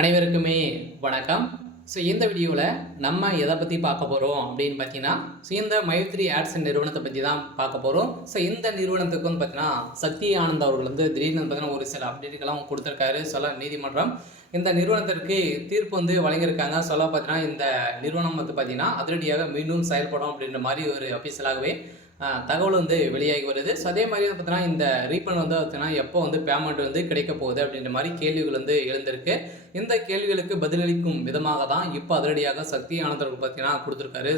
அனைவருக்குமே வணக்கம். இந்த வீடியோவில் நம்ம எதை பற்றி பார்க்க போகிறோம் அப்படின்னு பார்த்தீங்கன்னா, இந்த மைத்ரி ஆட்ஸ் நிறுவனத்தை பற்றி தான் பார்க்க போகிறோம். இந்த நிறுவனத்துக்கு வந்து பார்த்தீங்கன்னா, சக்தி ஆனந்த் அவர்கள் வந்து திடீர்னு பார்த்தீங்கன்னா ஒரு சில அப்டேட்டுகள்லாம் கொடுத்துருக்காரு. நீதிமன்றம் இந்த நிறுவனத்திற்கு தீர்ப்பு வந்து வழங்கியிருக்காங்க. பார்த்தீங்கன்னா இந்த நிறுவனம் வந்து பார்த்தீங்கன்னா அதிரடியாக மீண்டும் செயல்படும் அப்படின்ற மாதிரி ஒரு அஃபீஷியலாகவே தகவல் வந்து வெளியாகி வருது. அதே மாதிரி வந்து பார்த்தீங்கன்னா இந்த ரீஃபண்ட் வந்து பார்த்தீங்கன்னா எப்போ வந்து பேமெண்ட் வந்து கிடைக்க போகுது அப்படின்ற மாதிரி கேள்விகள் வந்து எழுந்திருக்கு. இந்த கேள்விகளுக்கு பதிலளிக்கும் விதமாக தான் இப்போ அதிரடியாக சக்தி ஆனந்தர்கள் பார்த்தீங்கன்னா கொடுத்துருக்காரு.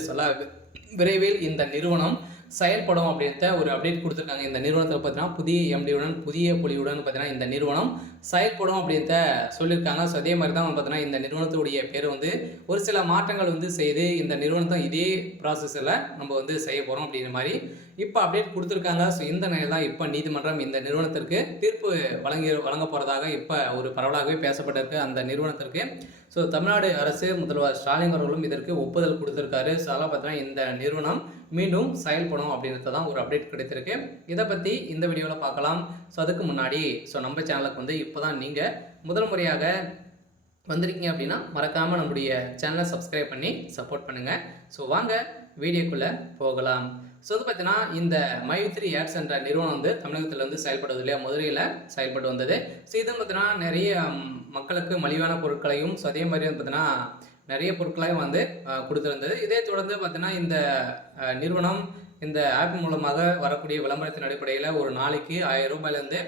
விரைவில் இந்த நிறுவனம் செயல்படும் அப்படின்ற ஒரு அப்டேட் கொடுத்துருக்காங்க. இந்த நிறுவனத்தில் பார்த்தீங்கன்னா புதிய எம்டியுடன் புதிய பொலிவுடன் பார்த்தீங்கன்னா இந்த நிறுவனம் செயல்படும் அப்படின்ற சொல்லியிருக்காங்க. அதே மாதிரி தான் பார்த்தீங்கன்னா இந்த நிறுவனத்துடைய பேர் வந்து ஒரு சில மாற்றங்கள் வந்து செய்து இந்த நிறுவனத்தை இதே ப்ராசஸில் நம்ம வந்து செய்ய போகிறோம் அப்படிங்கிற மாதிரி இப்போ அப்டேட் கொடுத்துருக்காங்க. இந்த நிலையில் தான் இப்போ நீதிமன்றம் இந்த நிறுவனத்திற்கு தீர்ப்பு வழங்க போகிறதாக இப்போ ஒரு பரவலாகவே பேசப்பட்டிருக்கு அந்த நிறுவனத்திற்கு. தமிழ்நாடு அரசு முதல்வர் ஸ்டாலின் அவர்களும் இதற்கு ஒப்புதல் கொடுத்துருக்காரு. பார்த்தீங்கன்னா இந்த நிறுவனம் மீண்டும் செயல்படும் அப்படின்றது தான் ஒரு அப்டேட் கிடைத்திருக்கு. இதை பற்றி இந்த வீடியோவில் பார்க்கலாம். அதுக்கு முன்னாடி நம்ம சேனலுக்கு வந்து இப்போ தான் நீங்கள் முதல் முறையாக வந்திருக்கீங்க அப்படின்னா மறக்காமல் நம்முடைய சேனலை சப்ஸ்கிரைப் பண்ணி சப்போர்ட் பண்ணுங்கள். வாங்க வீடியோக்குள்ளே போகலாம். வந்து பார்த்தீங்கன்னா இந்த மைத்ரி ஆட்ஸ் என்ற நிறுவனம் வந்து தமிழகத்தில் வந்து செயல்படுவது இல்லையா, மதுரையில் செயல்பட்டு வந்தது. இது பார்த்தீங்கன்னா நிறைய மக்களுக்கு மலிவான பொருட்களையும் அதே மாதிரி வந்து பார்த்தீங்கன்னா நிறைய பொருட்களையும் வந்து கொடுத்துருந்தது. இதே தொடர்ந்து பார்த்தீங்கன்னா இந்த நிறுவனம் இந்த ஆப் மூலமாக வரக்கூடிய விளம்பரத்தின் அடிப்படையில் ஒரு நாளைக்கு 1000 ரூபாயிலேருந்து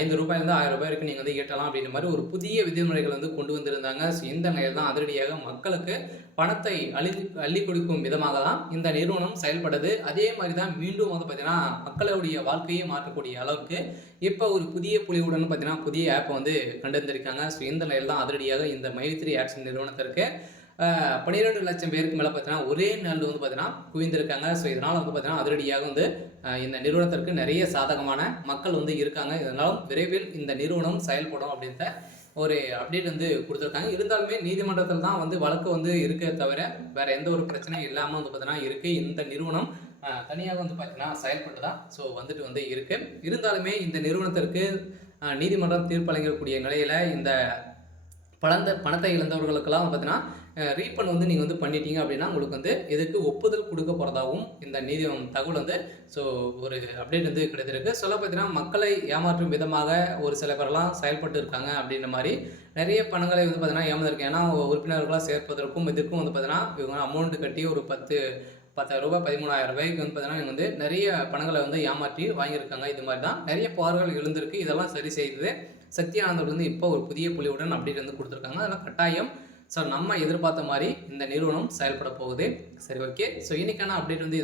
5 ரூபாயிலேருந்து 1000 ரூபாய் வரைக்கும் நீங்கள் வந்து ஈட்டலாம் அப்படின்ற மாதிரி ஒரு புதிய விதிமுறைகள் வந்து கொண்டு வந்திருந்தாங்க. இந்த நிலையில் தான் அதிரடியாக மக்களுக்கு பணத்தை அள்ளி கொடுக்கும் விதமாக தான் இந்த நிறுவனம் செயல்படுது. அதே மாதிரி தான் மீண்டும் வந்து பார்த்தீங்கன்னா மக்களுடைய வாழ்க்கையை மாற்றக்கூடிய அளவுக்கு இப்போ ஒரு புதிய புலிவுடன் பார்த்தீங்கன்னா புதிய ஆப்பை வந்து கண்டறிந்திருக்காங்க. இந்த நிலையில் தான் அதிரடியாக இந்த மைத்ரி ஆட்ஸ் நிறுவனத்திற்கு 12 லட்சம் பேருக்கு மேலே பார்த்தீங்கன்னா ஒரே நாள் வந்து பார்த்தீங்கன்னா குவிந்திருக்காங்க. இதனால் வந்து பார்த்தீங்கன்னா அதிரடியாக வந்து இந்த நிறுவனத்திற்கு நிறைய சாதகமான மக்கள் வந்து இருக்காங்க. இதனாலும் விரைவில் இந்த நிறுவனம் செயல்படும் அப்படின்ற ஒரு அப்டேட் வந்து கொடுத்துருக்காங்க. இருந்தாலுமே நீதிமன்றத்தில் தான் வந்து வழக்கு வந்து இருக்க தவிர வேற எந்த ஒரு பிரச்சனையும் இல்லாமல் வந்து பார்த்தீங்கன்னா இருக்குது. இந்த நிறுவனம் தனியாக வந்து பார்த்தீங்கன்னா செயல்பட்டு தான் வந்துட்டு வந்து இருக்கு. இருந்தாலுமே இந்த நிறுவனத்திற்கு நீதிமன்றம் தீர்ப்பு வழங்கக்கூடிய நிலையில் இந்த பணத்தை இழந்தவர்களுக்கெல்லாம் பார்த்தீங்கன்னா ரீஃபண்ட் வந்து நீங்கள் வந்து பண்ணிட்டீங்க அப்படின்னா உங்களுக்கு வந்து இதுக்கு ஒப்புதல் கொடுக்க போகிறதாகவும் இந்த தகவல் வந்து ஒரு அப்டேட் வந்து கிடைத்திருக்கு. பார்த்தீங்கன்னா மக்களை ஏமாற்றும் விதமாக ஒரு சில பேரெல்லாம் செயல்பட்டு இருக்காங்க அப்படின்ற மாதிரி நிறைய பணங்களை வந்து பார்த்தீங்கன்னா ஏமாந்துருக்கு. ஏன்னா உறுப்பினர்களாக சேர்ப்பதற்கும் இதுக்கும் வந்து பார்த்தீங்கன்னா இவங்க அமௌண்ட் கட்டி ஒரு 10,000 ரூபாய் 13,000 ரூபாய்க்கு வந்து பார்த்தீங்கன்னா இவங்க வந்து நிறைய பணங்களை வந்து ஏமாற்றி வாங்கியிருக்காங்க. இது மாதிரி தான் நிறைய புகார்கள் எழுந்திருக்கு. இதெல்லாம் சரி செய்தது சக்தி ஆனந்தர்கள் வந்து இப்போ ஒரு புதிய புள்ளியுடன் அப்டேட் வந்து கொடுத்துருக்காங்க. அதெல்லாம் கட்டாயம் நம்ம எதிர்பார்த்த மாதிரி இந்த நிறுவனம் செயல்பட போகுது. சரி, ஓகே. இன்னைக்கான அப்டேட் வந்து